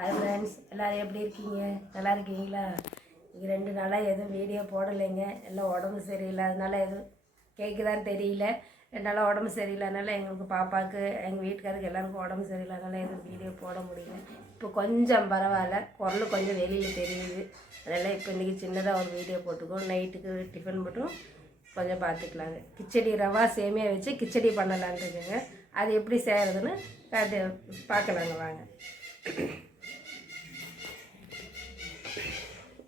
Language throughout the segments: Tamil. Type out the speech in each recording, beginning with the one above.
ஹாய் ஃப்ரெண்ட்ஸ் எல்லோரும் எப்படி இருக்கீங்க? நல்லா இருக்கீங்களா? இங்கே ரெண்டு நாளாக எதுவும் வீடியோ போடலைங்க. எல்லாம் உடம்பு சரியில்லை. அதனால எதுவும் கேட்குதான்னு தெரியல. ரெண்டு நாளாக உடம்பு சரியில்லாதனால எங்களுக்கு பாப்பாவுக்கு எங்கள் வீட்டுக்காருக்கு எல்லாருக்கும் உடம்பு சரியில்லாதனால எதுவும் வீடியோ போட முடியல. இப்போ கொஞ்சம் பரவாயில்ல. குரல் கொஞ்சம் வெளியில் தெரியுது. அதனால் இப்போ இன்றைக்கி சின்னதாக ஒரு வீடியோ போட்டுக்கோ நைட்டுக்கு டிஃபன் மட்டும் கொஞ்சம் பார்த்துக்கலாங்க கிச்சடி ரவா சேமியா வச்சு கிச்சடி பண்ணலான்னு இருக்குங்க. அது எப்படி செய்கிறதுன்னு அது பார்க்கலாங்க வாங்க.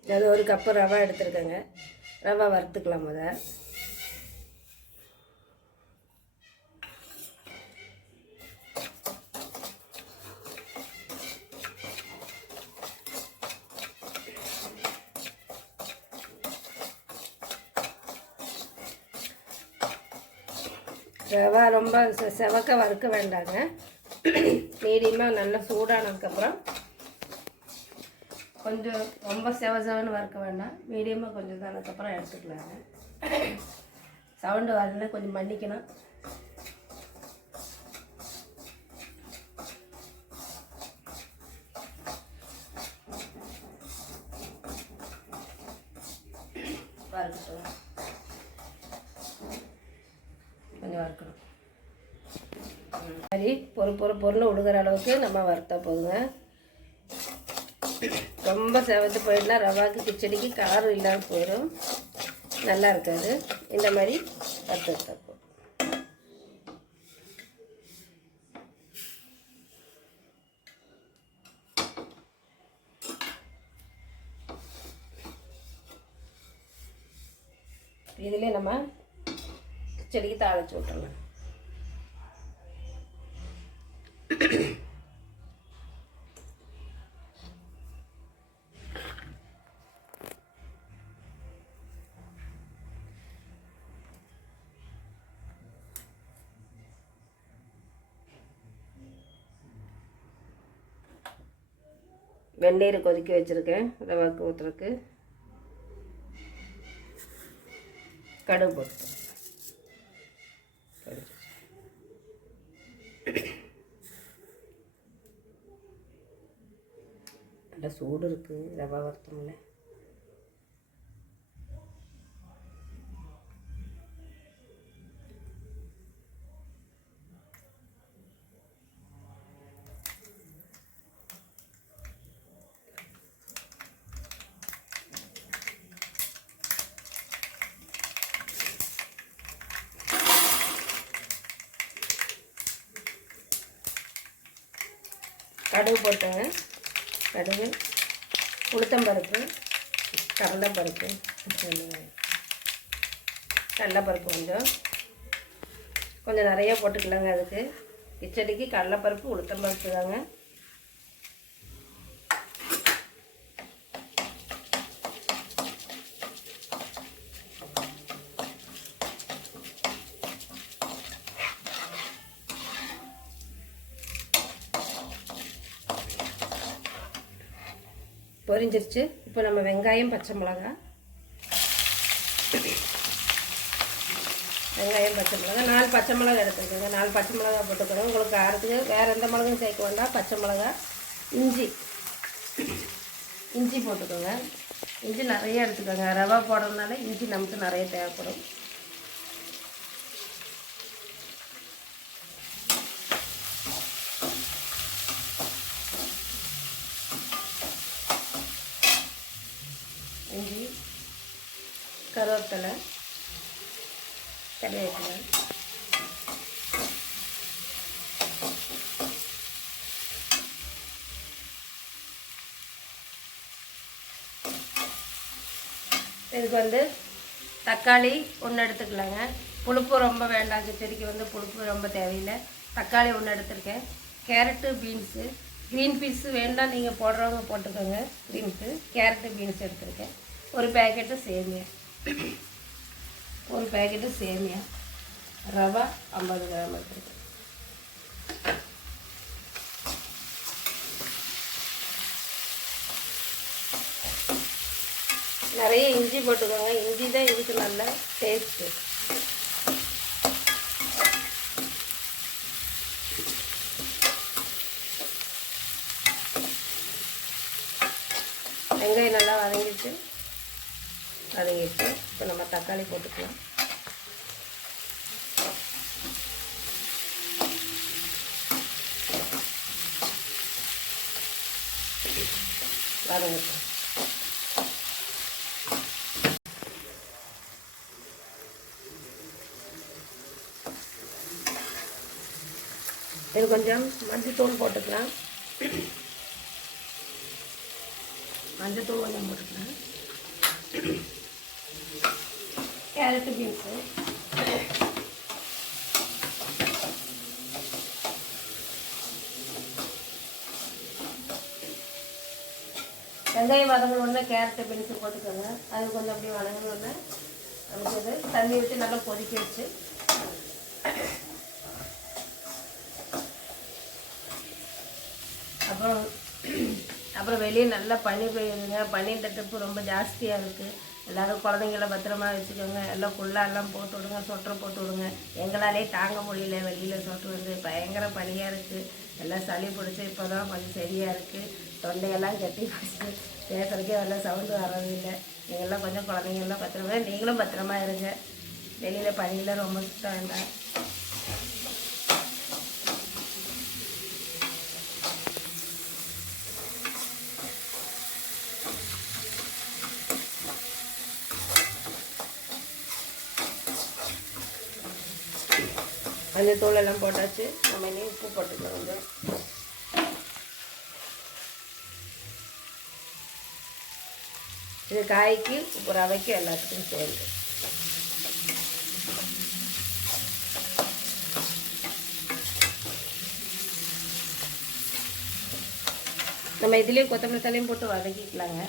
அது ஒரு கப்பு ரவா எடுத்துருக்கேங்க. ரவா வறுத்துக்கலாம் முத. ரவா ரொம்ப செ- செவக்க வறுக்க வேண்டாங்க. மீடியமாக நல்லா சூடானதுக்கப்புறம் கொஞ்சம் ரொம்ப செவ செவன்னு வறுக்க வேண்டாம். மீடியமாக கொஞ்சம் தானதுக்கப்புறம் எடுத்துக்கலாங்க சவுண்டு வரல கொஞ்சம் மன்னிக்கணும். வறுக்கட்டும். கொஞ்சம் வறுக்கணும். சரி பொறு பொறு பொருள் விடுகிற அளவுக்கு நம்ம வறுத்தா போதுங்க. ரொம்ப செவந்து போயிடலாம் ரவாக்கு கிச்சடிக்கு காரம் இல்லாமல் போயிடும் நல்லா இருக்காது. இந்த மாதிரி வறுத்து எடுத்தா இதிலே நம்ம கிச்சடிக்கு தாளிச்சு விட்டுறலாம். வெந்நீர் கொதிக்க வச்சுருக்கேன். ரவாக்கு ஊற்றுறக்கு கடுகு போட்டு நல்லா சூடு இருக்குது ரவா வருத்தமில்லை. கடுகு போட்டேங்க கடுகு உளுத்தம்பருப்பு கடலைப்பருப்பு கடலைப்பருப்பு கொஞ்சம். கொஞ்சம் நிறையா போட்டுக்கலாங்க அதுக்கு. கிச்சடிக்கு கடலைப்பருப்பு உளுத்தம்பருப்பு தாங்க. பொரிஞ்சிருச்சு. இப்போ நம்ம வெங்காயம் பச்சை மிளகா. வெங்காயம் பச்சை மிளகா. நாலு பச்சை மிளகா எடுத்துக்கோங்க நாலு பச்சை மிளகா போட்டுக்கணும் உங்களுக்கு காரத்துக்கு வேறு எந்த மிளகும் சேர்க்க வேண்டாம். பச்சை மிளகா இஞ்சி. இஞ்சி போட்டுக்கோங்க. இஞ்சி நிறைய எடுத்துக்கோங்க. ரவா போடுறதுனால இஞ்சி நமக்கு நிறைய தேவைப்படும் இஞ்சி கருவேப்பிலை கருவேப்பிலை. இதுக்கு வந்து தக்காளி ஒன்று எடுத்துக்கலாங்க. புளிப்பு ரொம்ப வேண்டாம் கிச்சடிக்கு வந்து புளிப்பு ரொம்ப தேவையில்லை. தக்காளி ஒன்று எடுத்திருக்கேன். Carrot beans. க்ரீன் பீஸு வேண்டாம் நீங்கள் போடுறவங்க போட்டுக்கோங்க. க்ரீன்ஸு கேரட்டு பீன்ஸ் எடுத்திருக்கேன். ஒரு பேக்கெட்டு சேமியா. ஒரு பேக்கெட்டு சேமியா. ரவா ஐம்பது கிராம் எடுத்திருக்கேன். நிறைய இஞ்சி போட்டுக்கோங்க. இஞ்சி தான் இதுக்கு நல்ல டேஸ்ட்டு வதங்கிடுச்சு இப்போ நம்ம தக்காளி போட்டுக்கலாம். வதங்கட்டும் இது கொஞ்சம் மஞ்சத்தூள் போட்டுக்கலாம். மஞ்சத்தூள் கொஞ்சம் போட்டுக்கலாம். Carrot beans. வெங்காயம் வதங்கணுன்னா கேரட்டு பீன்ஸு போட்டுக்கோங்க. அது கொஞ்சம் அப்படியே வதங்கணுன்னா நமக்கு இது தண்ணி ஊற்றி நல்லா கொதிக்க வச்சு அப்புறம் அப்புறம் வெளியே நல்லா பனி பெய்யுதுங்க. பனின்ற ட்ரிப்பு ரொம்ப ஜாஸ்தியாக இருக்குது எல்லோரும் குழந்தைங்கள பத்திரமா வச்சுக்கோங்க. எல்லாம் ஃபுல்லாக போட்டு விடுங்க சொட்டரை போட்டு விடுங்க. எங்களாலே தாங்க முடியல வெளியில் சொட்டு வந்து பயங்கர பனியாக இருக்குது எல்லாம் சளி பிடிச்சி இப்போ தான் கொஞ்சம் சரியாக இருக்குது தொண்டையெல்லாம் கட்டி பிடிச்சி பேசுறதுக்கே எல்லாம் சவுண்டு வர்றதில்லை நீங்களாம் கொஞ்சம் குழந்தைங்கள்லாம் பத்திரமா நீங்களும் பத்திரமா இருங்க. வெளியில் பனியில் ரொம்ப சுத்தம் வேண்டாம். அந்த தோலெல்லாம் போட்டாச்சு. நம்ம இனி உப்பு போட்டுக்கலாம் கொஞ்சம் இது காய்க்கு உப்பு ரவைக்கு எல்லாத்துக்கும் சேர்ந்து. நம்ம இதுலேயும் கொத்தமல்லி தலையும் போட்டு வதக்கிக்கலாங்க.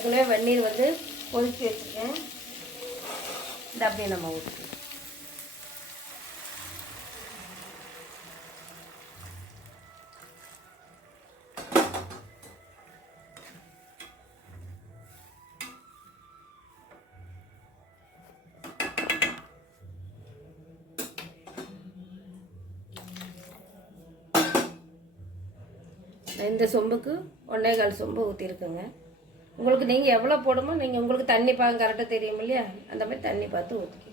ஏற்கனவே வெந்நீர் வந்து கொதித்து வச்சுருக்கேன். இந்த அப்படியே நம்ம ஊற்றி இந்த சொம்புக்கு ஒன்றே கால் சொம்பு ஊற்றிருக்குங்க உங்களுக்கு நீங்கள் எவ்வளோ போடுமோ நீங்கள் உங்களுக்கு தண்ணி பாகம் கரெக்டாக தெரியும் இல்லையா? அந்த மாதிரி தண்ணி பார்த்து ஊற்றிக்கணும்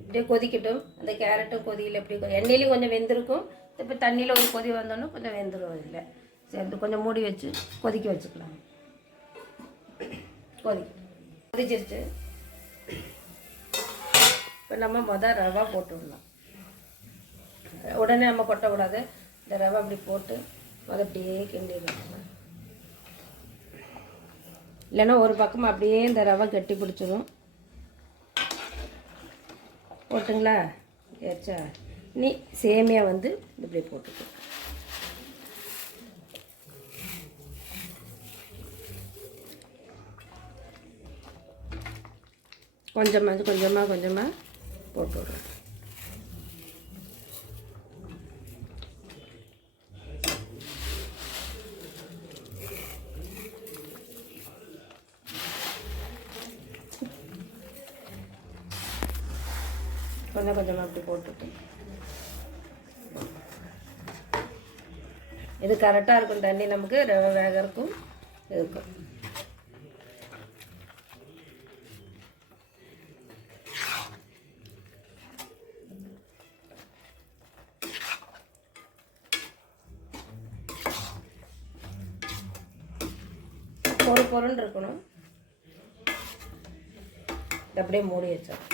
இப்படியே கொதிக்கட்டும். அந்த கேரட்டும் கொதியில் எப்படி எண்ணெயிலையும் கொஞ்சம் வெந்திருக்கும். இப்போ தண்ணியில் ஒரு கொதி வந்தோன்னே கொஞ்சம் வெந்துடும் இதில். சரி கொஞ்சம் மூடி வச்சு கொதிக்க வச்சுக்கலாம். கொதி கொதிச்சிருச்சு. இப்போ நம்ம மொதல் ரவா போட்டுடலாம். உடனே நம்ம கொட்டக்கூடாது இந்த ரவை அப்படி போட்டு அதை அப்படியே கிண்டிடலாம் இல்லைன்னா ஒரு பக்கம் அப்படியே இந்த ரவை கட்டி பிடிச்சிடும் போட்டுங்களா? ஏச்சா. நீ சேமியா வந்து இப்படி போட்டுக்கோ. கொஞ்சமாக கொஞ்சமாக கொஞ்சமாக போட்டு விடுறோம் கொஞ்சம் கொஞ்சமாக அப்படி போட்டுட்டு. இது கரெக்டாக இருக்கும் தண்ணி நமக்கு ரவை வேகறக்கும் இருக்கும். பொறு பொருன்னு இருக்கணும். அப்படியே மூடி வச்சோம்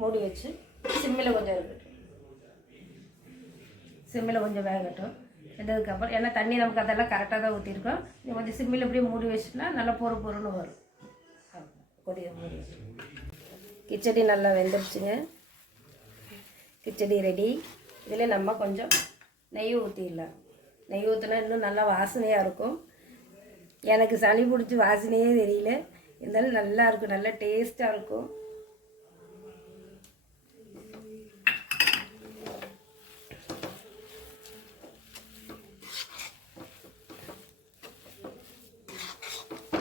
மூடி வச்சு சிம்மில் கொஞ்சம் இருக்கட்டும். சிம்மில் கொஞ்சம் வேகட்டும். வெந்ததுக்கப்புறம் ஏன்னா தண்ணி நமக்கு அதெல்லாம் கரெக்டாக தான் ஊற்றிருக்கோம் நீ கொஞ்சம் சிம்மில் அப்படியே மூடி வச்சுனா நல்லா பொறு பொருன்னு வரும். கொடியை மூடி. வச்சு கிச்சடி நல்லா வெந்துருச்சுங்க. கிச்சடி ரெடி இதில் நம்ம கொஞ்சம் நெய் ஊற்றிடலாம் நெய் ஊற்றினா இன்னும் நல்லா வாசனையாக இருக்கும். எனக்கு சளி பிடிச்சி வாசனையே தெரியல. இருந்தாலும் நல்லா இருக்கும் நல்லா டேஸ்ட்டாக இருக்கும்.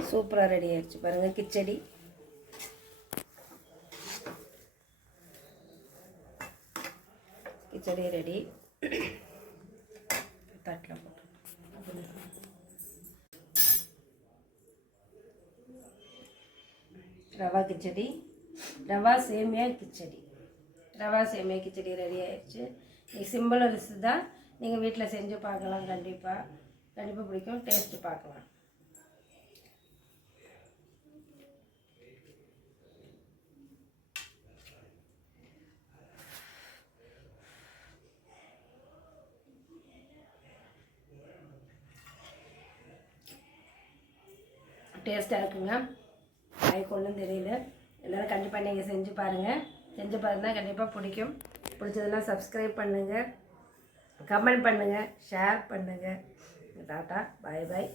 சூப்பராக ரெடி ஆயிடுச்சு பாருங்கள் கிச்சடி. கிச்சடி ரெடி தட்டில் ரவா கிச்சடி ரவா சேமியா கிச்சடி. ரவா சேமியா கிச்சடி ரெடி ஆயிடுச்சு. இது சிம்பிள் ரிசு தான். நீங்கள் வீட்டில் செஞ்சு பார்க்கலாம் கண்டிப்பாக கண்டிப்பாக பிடிக்கும். டேஸ்ட்டு பார்க்கலாம். டேஸ்ட்டாக இருக்குங்க. வாய்க்கு ஒன்றும் தெரியல. எல்லோரும் கண்டிப்பாக நீங்கள் செஞ்சு பாருங்கள் செஞ்சு பாருங்கள் கண்டிப்பாக பிடிக்கும். பிடிச்சதுன்னா சப்ஸ்கிரைப் பண்ணுங்கள் கமெண்ட் பண்ணுங்கள் ஷேர் பண்ணுங்கள் டாட்டா பாய் பாய்